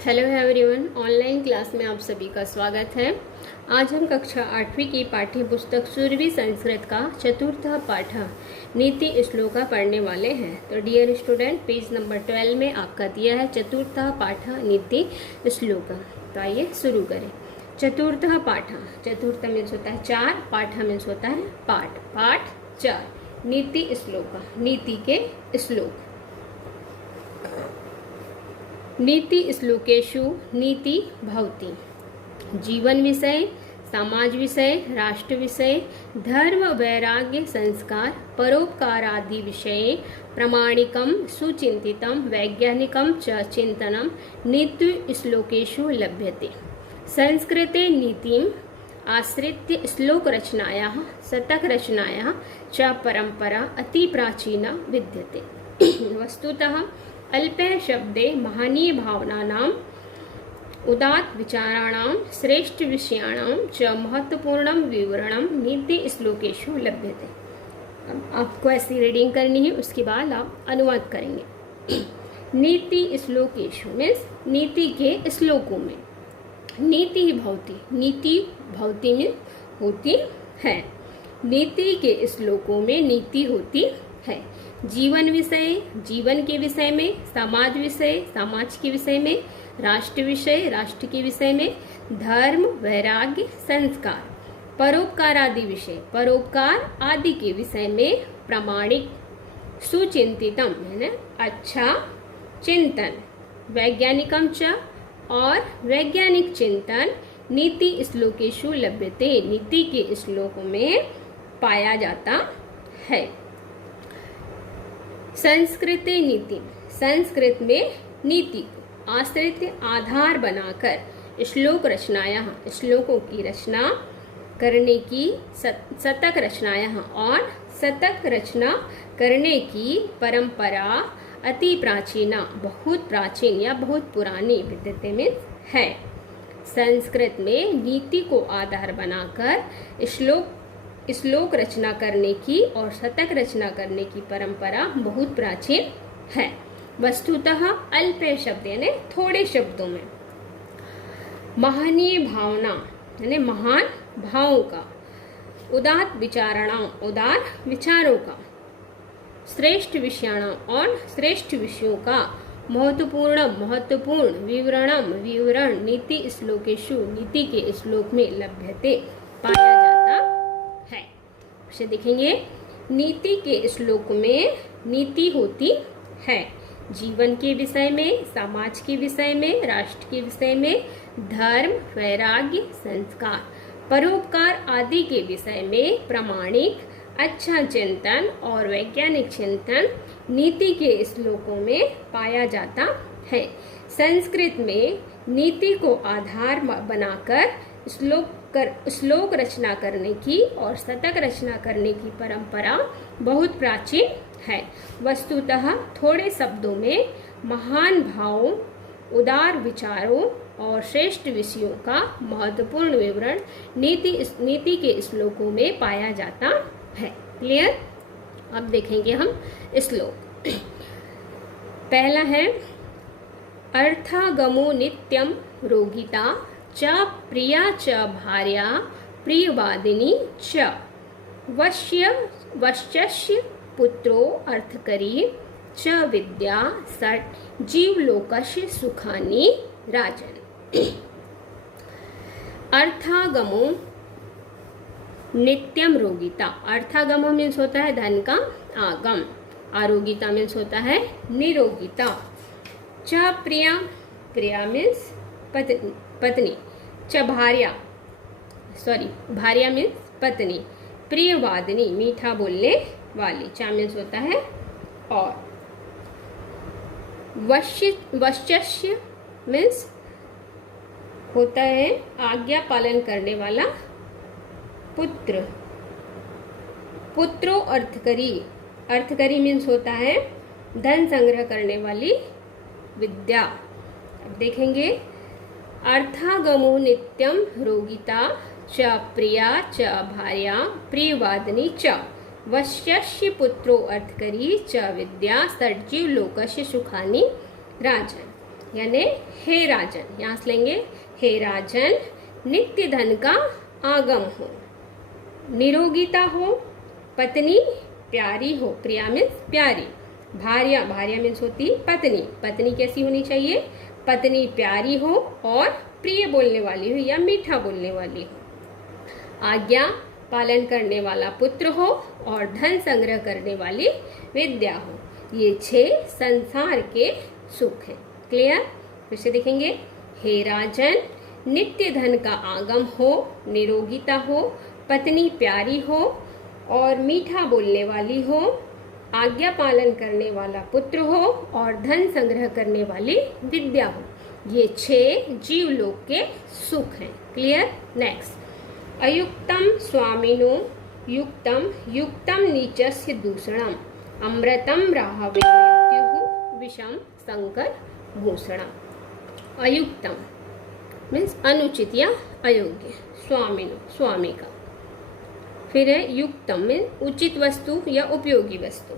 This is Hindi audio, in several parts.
हेलो एवरीवन, ऑनलाइन क्लास में आप सभी का स्वागत है। आज हम कक्षा 8वीं की पाठ्य पुस्तक सूरवी संस्कृत का चतुर्थ पाठ नीति श्लोका पढ़ने वाले हैं। तो डियर स्टूडेंट, पेज नंबर 12 में आपका दिया है चतुर्थ पाठ नीति श्लोका। तो आइए शुरू करें। चतुर्थ पाठ, चतुर्थ मीन्स होता है 4, पाठ मीन्स होता है पाठ, पाठ 4, नीति श्लोका, नीति के श्लोक। नीति श्लोकेषु नीति भवति जीवन विषय, समाज विषय, राष्ट्र विषय, धर्म वैराग्य संस्कार, परोपकारादि विषये प्रामाणिकं सुचिंतितं वैज्ञानिकं च चिंतनं नीति श्लोकेषु लभ्यते। संस्कृते नीतिम् आश्रित्य श्लोक रचनायाः शतक रचनायाः च परंपरा अति प्राचीना विद्यते। वस्तुतः अल्पे शब्दे महनीय भावनानां उदात्त विचाराणां श्रेष्ठ विषयाणां च महत्वपूर्णं विवरणं नीति श्लोकेषु लभ्यते। अब आपको ऐसी रीडिंग करनी है, उसके बाद आप अनुवाद करेंगे। नीति श्लोकेषु मीन्स नीति के श्लोकों में। नीति भवति, नीति भवति में होती है। नीति के श्लोकों में नीति होती है। जीवन विषय, जीवन के विषय में, समाज विषय, समाज के विषय में, राष्ट्र विषय, राष्ट्र के विषय में, धर्म वैराग्य संस्कार, परोपकार आदि विषय, परोपकार आदि के विषय में प्रामाणिक सुचिंतितम है अच्छा चिंतन, वैज्ञानिकम च और वैज्ञानिक चिंतन नीति श्लोकेषु लभ्यते, नीति के श्लोकों में पाया जाता है। संस्कृते नीति, संस्कृत में नीति को आश्रित आधार बनाकर श्लोक रचनाया, श्लोकों की रचना करने की शतक रचनाया और शतक रचना करने की परंपरा अति प्राचीना, बहुत प्राचीन या बहुत पुरानी विद्यते में है। संस्कृत में नीति को आधार बनाकर श्लोक रचना करने की और शतक रचना करने की परंपरा बहुत प्राचीन है। वस्तुतः अल्पे शब्द यानी थोड़े शब्दों में, महनीय भावना यानी महान भावों का, उदात्त विचारणा उदार विचारों का, श्रेष्ठ विषयाणां और श्रेष्ठ विषयों का, महत्वपूर्ण विवरण नीति श्लोकेषु, नीति के श्लोक में लभ्यते पाया जाता है। उसे देखेंगे, नीति के श्लोक में नीति होती है। जीवन के विषय में, समाज के विषय में, राष्ट्र के विषय में, धर्म वैराग्य संस्कार, परोपकार आदि के विषय में प्रामाणिक अच्छा चिंतन और वैज्ञानिक चिंतन नीति के श्लोकों में पाया जाता है। संस्कृत में नीति को आधार बनाकर श्लोक रचना करने की और शतक रचना करने की परंपरा बहुत प्राचीन है। वस्तुतः थोड़े शब्दों में महान भावों, उदार विचारों और श्रेष्ठ विषयों का महत्वपूर्ण विवरण नीति के श्लोकों में पाया जाता है। क्लियर? अब देखेंगे हम श्लोक। पहला है, अर्थागमो नित्यम रोगिता च प्रिया च भार्या प्रियवादिनी च वश्यस्य पुत्रो अर्थकरी च विद्या षट् जीवलोकस्य सुखानि राजन्। अर्थागमो नित्यम रोगिता, अर्थागम मीन्स होता है धन का आगम, आरोगिता मीन्स होता है निरोगिता, च प्रिया, प्रिया मीन्स पत्नी, च भार्या, भार्या मीन्स पत्नी, प्रियवादिनी मीठा बोलने वाली, चा मीन्स होता है और, वश्यस्य मीन्स होता है आज्ञा पालन करने वाला पुत्र, पुत्रो अर्थकरी, अर्थकरी मीन्स होता है धन संग्रह करने वाली विद्या। अब देखेंगे, अर्थागमो नित्यम रोगिता च प्रिया च भार्या प्रियवादिनी च वश्यस्य पुत्रो अर्थकरी च विद्या षट्जीव लोकस्य सुखानि राजन्। यानी हे राजन, यहाँ से लेंगे हे राजन, नित्य धन का आगम हो, निरोगिता हो, पत्नी प्यारी हो, प्रिया मीन्स प्यारी, भार्या, भार्या मीन्स होती पत्नी, पत्नी कैसी होनी चाहिए, पत्नी प्यारी हो और प्रिय बोलने वाली हो या मीठा बोलने वाली हो, आज्ञा पालन करने वाला पुत्र हो और धन संग्रह करने वाली विद्या हो। ये 6 संसार के सुख हैं। क्लियर? फिर से देखेंगे, हे राजन, नित्य धन का आगम हो, निरोगिता हो, पत्नी प्यारी हो और मीठा बोलने वाली हो, आज्ञा पालन करने वाला पुत्र हो और धन संग्रह करने वाली विद्या हो। ये 6 जीवलोक के सुख हैं। क्लियर? नेक्स्ट, अयुक्तम स्वामिनो युक्तम युक्तम नीचस्य दूषणम, अमृतम राहवे मृत्युः विषम संकर भूषणम। अयुक्तम मीन्स अनुचित या अयोग्य, स्वामिनो स्वामी का। फिर है युक्तम मीन्स उचित वस्तु या उपयोगी वस्तु।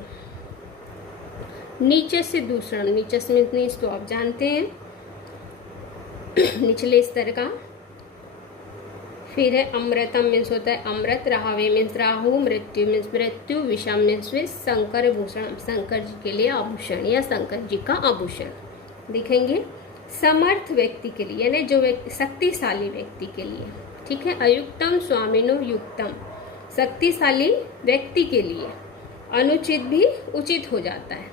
नीचे से दूषण, नीचे से मीन्स तो आप जानते हैं निचले स्तर का। फिर है अमृतम मीन्स होता है अमृत, राहवे मीन्स राहु, मृत्यु मीन्स मृत्यु, विषम मीन्स विष, संकर भूषण शंकर जी के लिए आभूषण या शंकर जी का आभूषण। देखेंगे समर्थ व्यक्ति के लिए यानी जो शक्तिशाली व्यक्ति के लिए। ठीक है, अयुक्तम स्वामिनो युक्तम, शक्तिशाली व्यक्ति के लिए अनुचित भी उचित हो जाता है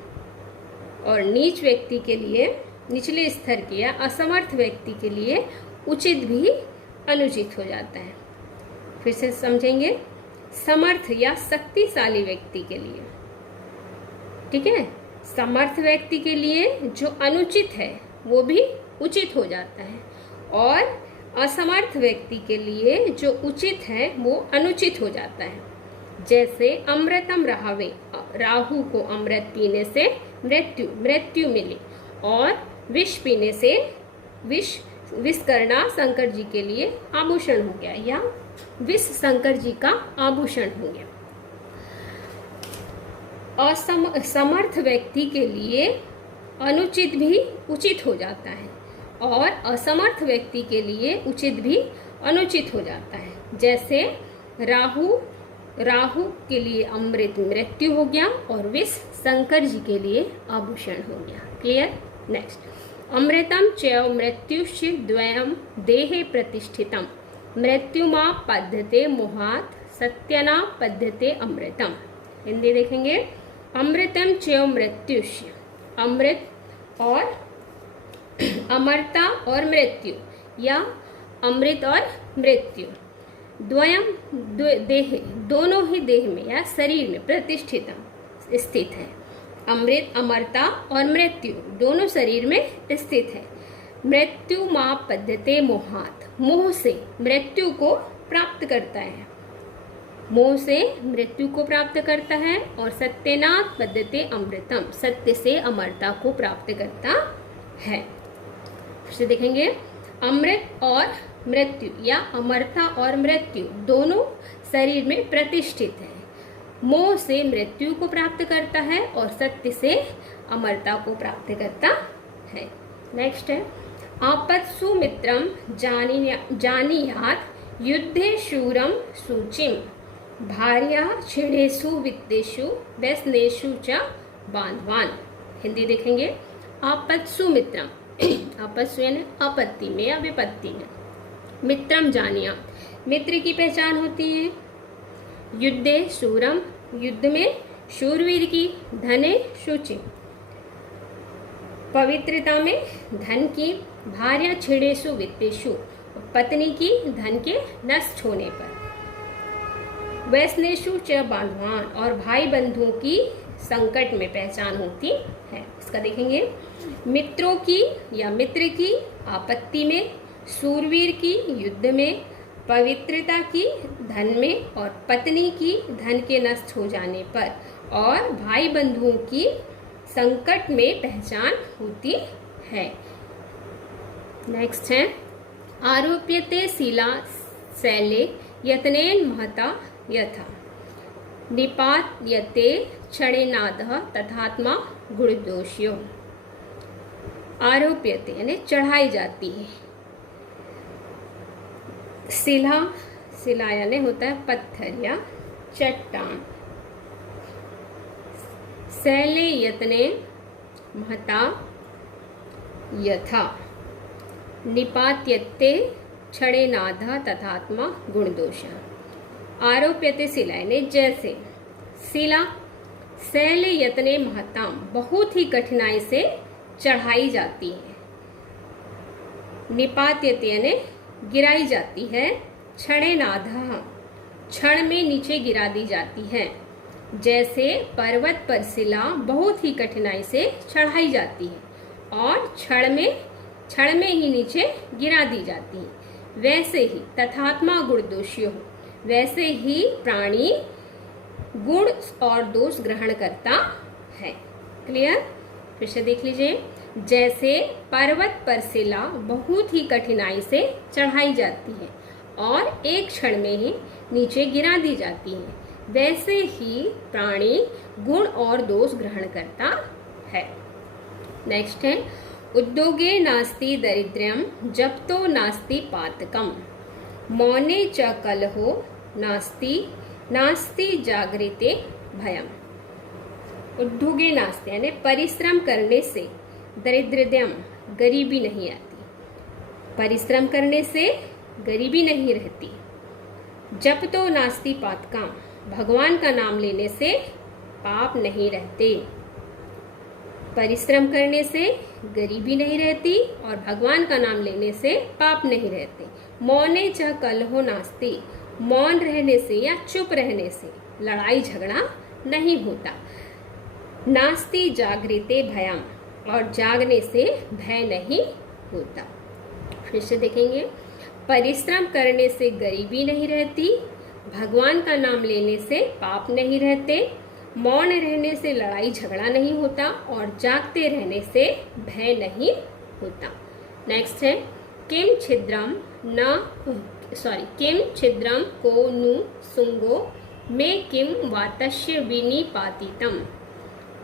और नीच व्यक्ति के लिए, निचले स्तर के या असमर्थ व्यक्ति के लिए उचित भी अनुचित हो जाता है। फिर से समझेंगे, समर्थ या शक्तिशाली व्यक्ति के लिए। ठीक है, समर्थ व्यक्ति के लिए जो अनुचित है वो भी उचित हो जाता है और असमर्थ व्यक्ति के लिए जो उचित है वो अनुचित हो जाता है। जैसे अमृतम राहवे, राहु को अमृत पीने से मृत्यु मिली और विष पीने से विष करना शंकर जी के लिए आभूषण हो गया या विष शंकर जी का आभूषण हो गया। असमर्थ व्यक्ति के लिए अनुचित भी उचित हो जाता है और असमर्थ व्यक्ति के लिए उचित भी अनुचित हो जाता है। जैसे राहु के लिए अमृत मृत्यु हो गया और विष शंकर जी के लिए आभूषण हो गया। क्लियर? नेक्स्ट, अमृतम च मृत्युश्च द्वयम देहे प्रतिष्ठितम, मृत्युमा पद्धते मोहात सत्यना पद्धते अमृतम। हिंदी देखेंगे, अमृतम च मृत्युश्च, अमृत और अमरता और मृत्यु या अमृत और मृत्यु, द्वयम देह दोनों ही देह में या शरीर में प्रतिष्ठितम स्थित है। अमृत, अमरता और मृत्यु दोनों शरीर में स्थित है। मृत्यु मां पद्धते मोहात, मोह से मृत्यु को प्राप्त करता है, मोह से मृत्यु को प्राप्त करता है और सत्यनाथ पद्धते अमृतम, सत्य से अमरता को प्राप्त करता है। फिर देखेंगे, अमृत और मृत्यु या अमरता और मृत्यु दोनों शरीर में प्रतिष्ठित है। मोह से मृत्यु को प्राप्त करता है और सत्य से अमरता को प्राप्त करता है। नेक्स्ट है, आपत्सु मित्रम जानीयात युद्धे शूरम सूचिम, भार्या छिणेषु वित्तेषु व्यसनेषु च बांधवान। हिंदी देखेंगे, आपत्सु मित्रम, आपत्सु यानी आपत्ति में या विपत्ति में, मित्रम जानिया, मित्र की पहचान होती है। युद्धे शूरम, युद्ध में शूरवीर की, धने शुचि, पवित्रता में धन की, भार्या छिणेषु वित्तेषु, पत्नी की धन के नष्ट होने पर, वैष्णेषु च बांधवान, और भाई बंधुओं की संकट में पहचान होती है। इसका देखेंगे, मित्रों की या मित्र की आपत्ति में, शूरवीर की युद्ध में, पवित्रता की धन में और पत्नी की धन के नष्ट हो जाने पर और भाई बंधुओं की संकट में पहचान होती है। नेक्स्ट है, आरोप्यते शिला शैले यत्नेन महता यथा, निपात्यते क्षणेनादः तथात्मा गुणदोष्यो। आरोप्यते यानी चढ़ाई जाती है। शिला, शिला यानी होता है पत्थर या चट्टान। शैले यत्ने महता यथा निपात्यते क्षणेनाधा तथात्मा गुणदोषः। आरोप्यते शिला यानी जैसे शिला शैले यत्ने महताम बहुत ही कठिनाई से चढ़ाई जाती है। निपात्यते यानी गिराई जाती है। क्षणेनाधा क्षण में नीचे गिरा दी जाती है। जैसे पर्वत पर शिला बहुत ही कठिनाई से चढ़ाई जाती है और क्षण में ही नीचे गिरा दी जाती है, वैसे ही तथात्मा गुण दोषियों, वैसे ही प्राणी गुण और दोष ग्रहण करता है। क्लियर? फिर से देख लीजिए। जैसे पर्वत पर शिला बहुत ही कठिनाई से चढ़ाई जाती है और एक क्षण में ही नीचे गिरा दी जाती है, वैसे ही प्राणी गुण और दोष ग्रहण करता है। नेक्स्ट है उद्योगे नास्ति दरिद्र्यम जप्तो नास्ति पातकम मौने च कलहो नास्ति जागृते भयम। उद्योगे नास्ति यानी परिश्रम करने से दरिद्र्यम गरीबी नहीं आती, परिश्रम करने से गरीबी नहीं रहती। जपतो नास्ति पातकम भगवान का नाम लेने से पाप नहीं रहते। परिश्रम करने से गरीबी नहीं रहती और भगवान का नाम लेने से पाप नहीं रहते। मौने च कलहो नास्ति मौन रहने से या चुप रहने से लड़ाई झगड़ा नहीं होता। नास्ति जागृते भयम और जागने से भय नहीं होता। फिर से देखेंगे। परिश्रम करने से गरीबी नहीं रहती, भगवान का नाम लेने से पाप नहीं रहते, मौन रहने से लड़ाई झगड़ा नहीं होता और जागते रहने से भय नहीं होता। नेक्स्ट है किम छिद्रम को नु सुंगो मे किम वातस्य विनिपातितम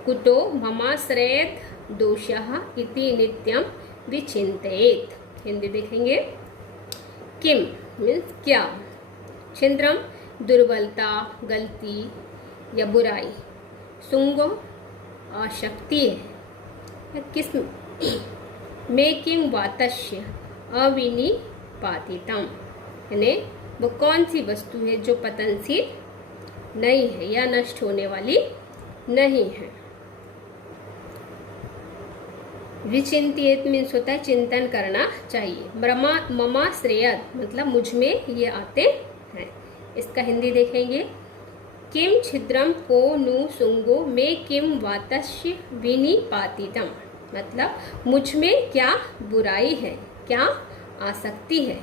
कुतो ममाश्रयेत दोषः इति नित्यम विचिंतयेत। हिंदी देखेंगे। किम मीन्स क्या, छिद्रम दुर्बलता, गलती या बुराई, सुंगो आशक्ति है, किस में किम वातस्य अविनिपातितम यानी वो कौन सी वस्तु है जो पतनशील नहीं है या नष्ट होने वाली नहीं है। विचिंतित मीन्स होता है चिंतन करना चाहिए। ममा श्रेयत मतलब मुझ में ये आते हैं। इसका हिंदी देखेंगे। किम छिद्रम को नु सुंगो में किम वातस्य विनिपातितम मतलब मुझ में क्या बुराई है, क्या आसक्ति है,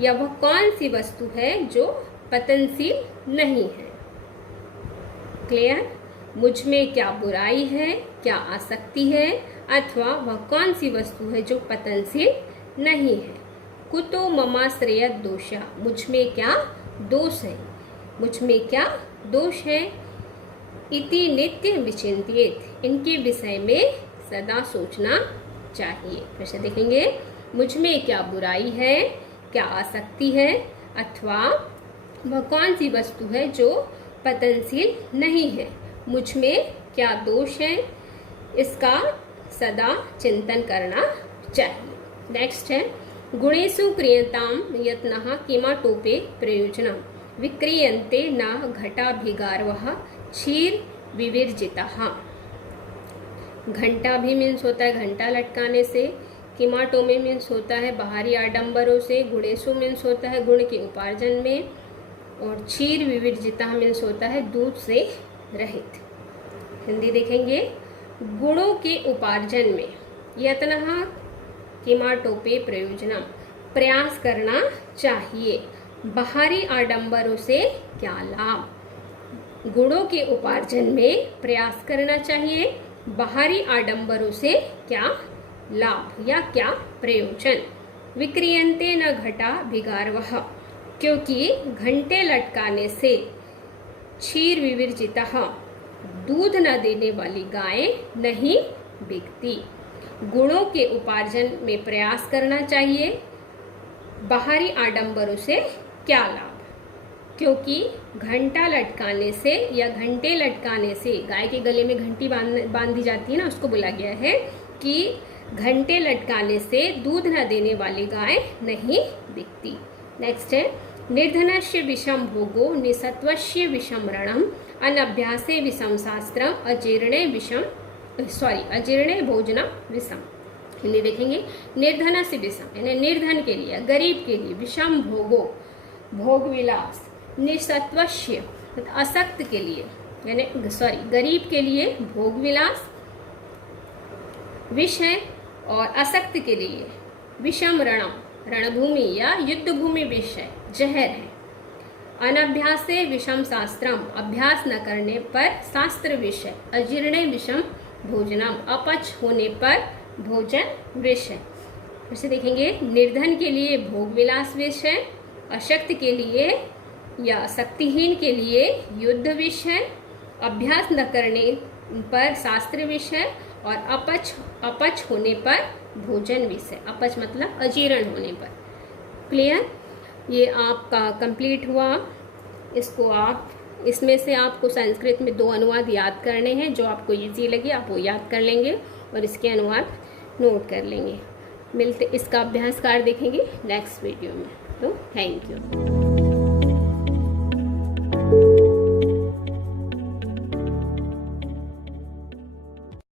या वह कौन सी वस्तु है जो पतनशील नहीं है। क्लियर? मुझ में क्या बुराई है, क्या आसक्ति है, अथवा वह कौन सी वस्तु है जो पतनशील नहीं है। कुतो ममाश्रयत दोषा मुझ में क्या दोष है, मुझ में क्या दोष है। इति नित्य विचिंतित इनके विषय में सदा सोचना चाहिए। फिर से देखेंगे। मुझ में क्या बुराई है, क्या आसक्ति है, अथवा वह कौन सी वस्तु है जो पतनशील नहीं है, मुझ में क्या दोष है, इसका सदा चिंतन करना चाहिए। नेक्स्ट है गुणेषु क्रियताम यत्नः किमाटोपे प्रयोजनम विक्रियन्ते न घटाभिगारवः क्षीर विविर्जितः। घंटा भी मीन्स होता है घंटा लटकाने से, किमाटोमे मीन्स होता है बाहरी आडंबरों से, गुणेषु मीन्स होता है गुण के उपार्जन में, और क्षीर विविर्जिता मीन्स होता है दूध से रहित। हिंदी देखेंगे। गुणों के उपार्जन में यत्नः किमाटोपे प्रयोजनम प्रयास करना चाहिए। बाहरी आडंबरों से क्या लाभ। गुणों के उपार्जन में प्रयास करना चाहिए, बाहरी आडंबरों से क्या लाभ या क्या प्रयोजन। विक्रियन्ते न घटा भिगारवः क्योंकि घंटे लटकाने से क्षीर विविर्जितः दूध न देने वाली गाय नहीं बिकती। गुणों के उपार्जन में प्रयास करना चाहिए। बाहरी आडंबरों से क्या लाभ? क्योंकि घंटा लटकाने से या घंटे लटकाने से, गाय के गले में घंटी बांधी जाती है ना, उसको बोला गया है कि घंटे लटकाने से दूध न देने वाली गाय नहीं बिकती। नेक्स्ट है निर्धनस्य विषम भोगो निसत्वस्य विषम रणम अनभ्यासे विषम शास्त्रम अजीर्णे भोजनम विषम। हिंदी देखेंगे। निर्धनस्य विषम यानी निर्धन के लिए, गरीब के लिए, विषम भोगो भोग विलास, निसत्वस्य असक्त के लिए यानी गरीब के लिए भोग विलास, विषय और असक्त के लिए विषम रणम, रणभूमि या युद्ध भूमि विषय जहर है। अनभ्यासे विषम शास्त्रम, अभ्यास न करने पर शास्त्र विषय। अजीर्णे विषम भोजनम, अपच होने पर भोजन विषय। फिर से देखेंगे। निर्धन के लिए भोग विलास विषय, अशक्त के लिए या शक्तिहीन के लिए युद्ध विषय, अभ्यास न करने पर शास्त्र विषय और अपच होने पर भोजन विषय। अपच मतलब अजीर्ण होने पर। क्लियर? ये आपका कंप्लीट हुआ। इसको आप इसमें से आपको संस्कृत में 2 अनुवाद याद करने हैं, जो आपको इजी लगे आप वो याद कर लेंगे और इसके अनुवाद नोट कर लेंगे। मिलते इसका अभ्यास कार्य देखेंगे नेक्स्ट वीडियो में। तो थैंक यू।